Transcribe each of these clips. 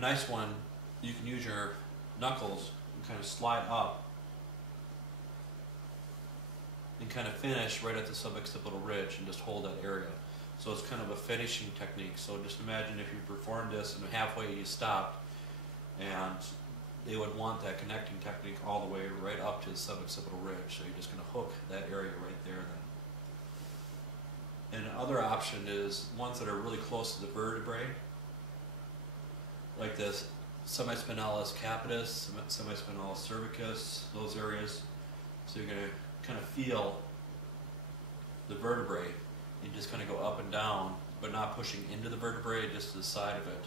nice one, you can use your knuckles and kind of slide up and kind of finish right at the suboccipital ridge and just hold that area. So it's kind of a finishing technique. So just imagine if you performed this and halfway you stopped, and they would want that connecting technique all the way right up to the suboccipital ridge. So you're just going to hook that area right there then. And another option is ones that are really close to the vertebrae, like this semispinalis capitis, semispinalis cervicus, those areas. So you're going to kind of feel the vertebrae. You just kind of go up and down, but not pushing into the vertebrae, just to the side of it.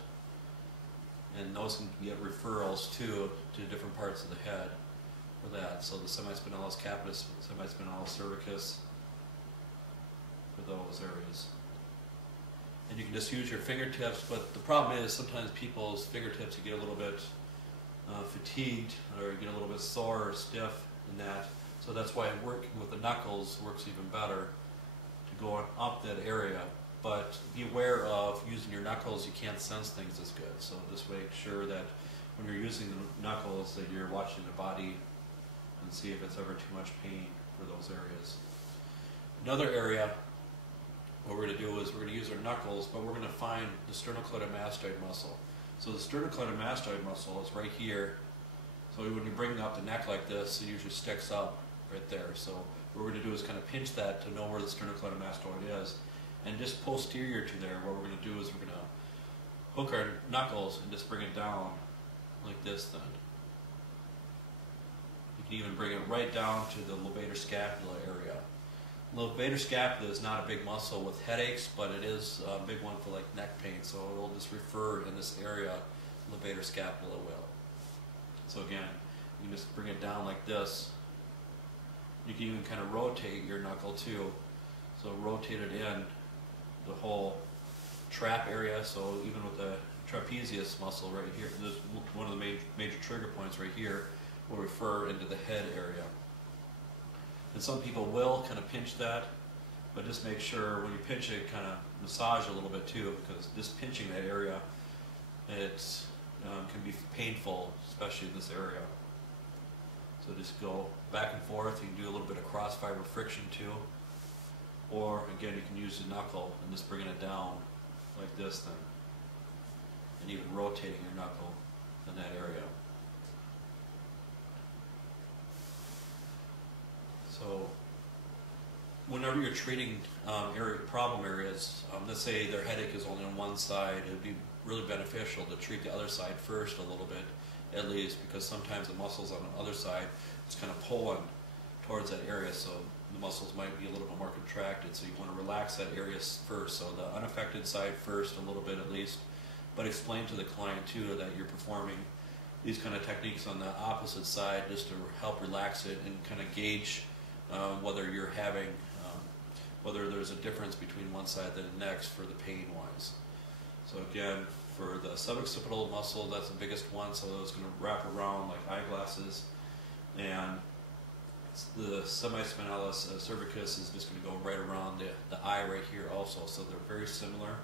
And those can get referrals too to different parts of the head for that. So the semispinalis capitis, semispinalis cervicus, for those areas. And you can just use your fingertips, but the problem is sometimes people's fingertips, you get a little bit fatigued, or you get a little bit sore or stiff in that. So that's why working with the knuckles works even better, to go up that area. But be aware of using your knuckles, you can't sense things as good. So just make sure that when you're using the knuckles that you're watching the body and see if it's ever too much pain for those areas. Another area what we're going to do is we're going to use our knuckles, but we're going to find the sternocleidomastoid muscle. So the sternocleidomastoid muscle is right here. So when you bring up the neck like this, it usually sticks up right there. So what we're going to do is kind of pinch that to know where the sternocleidomastoid is. And just posterior to there, what we're going to do is we're going to hook our knuckles and just bring it down like this then. You can even bring it right down to the levator scapula area. Levator scapula is not a big muscle with headaches, but it is a big one for like neck pain. So it'll just refer in this area, levator scapula will. So again, you can just bring it down like this. You can even kind of rotate your knuckle too. So rotate it in the whole trap area. So even with the trapezius muscle right here, this is one of the major trigger points right here, will refer into the head area. And some people will kind of pinch that, but just make sure when you pinch it, kind of massage a little bit too, because just pinching that area, it can be painful, especially in this area. So just go back and forth. You can do a little bit of cross fiber friction too. Or again, you can use the knuckle and just bringing it down like this then. And even rotating your knuckle in that area. So whenever you're treating problem areas, let's say their headache is only on one side, it would be really beneficial to treat the other side first a little bit, at least, because sometimes the muscles on the other side is kind of pulling towards that area, so the muscles might be a little bit more contracted, so you want to relax that area first. So the unaffected side first, a little bit at least, but explain to the client too that you're performing these kind of techniques on the opposite side just to help relax it and kind of gauge whether you're having, whether there's a difference between one side and the next for the pain-wise. So again, for the suboccipital muscle, that's the biggest one, so it's going to wrap around like eyeglasses, and the semispinalis cervicus is just going to go right around the eye right here also, so they're very similar.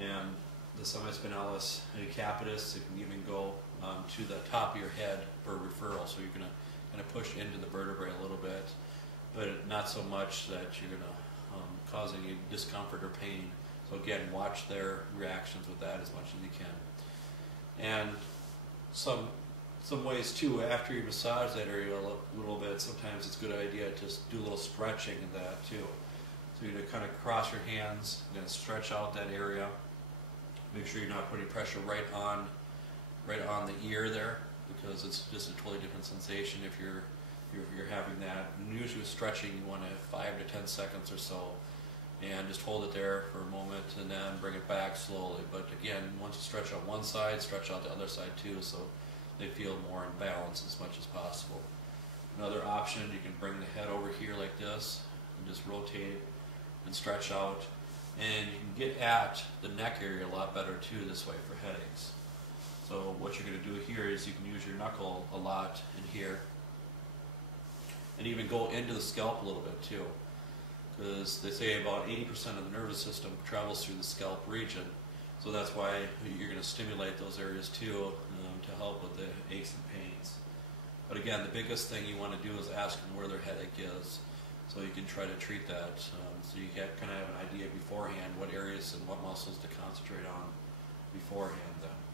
And the semispinalis capitis, it can even go to the top of your head for referral, so you're going to kind of push into the vertebrae a little bit, but not so much that you're going to cause any discomfort or pain. So again, watch their reactions with that as much as you can. And some ways too, after you massage that area a little bit, sometimes it's a good idea to just do a little stretching in that too. So you're going to kind of cross your hands, you're going to stretch out that area. Make sure you're not putting pressure right on the ear there, because it's just a totally different sensation if you're having that. And usually with stretching, you want to have 5 to 10 seconds or so, and just hold it there for a moment and then bring it back slowly. But again, once you stretch out one side, stretch out the other side too, so they feel more in balance as much as possible. Another option, you can bring the head over here like this and just rotate it and stretch out. And you can get at the neck area a lot better too this way for headaches. So what you're going to do here is you can use your knuckle a lot in here, and even go into the scalp a little bit too, because they say about 80% of the nervous system travels through the scalp region. So that's why you're going to stimulate those areas too, to help with the aches and pains. But again, the biggest thing you want to do is ask them where their headache is, so you can try to treat that. So you kind of have an idea beforehand what areas and what muscles to concentrate on beforehand then.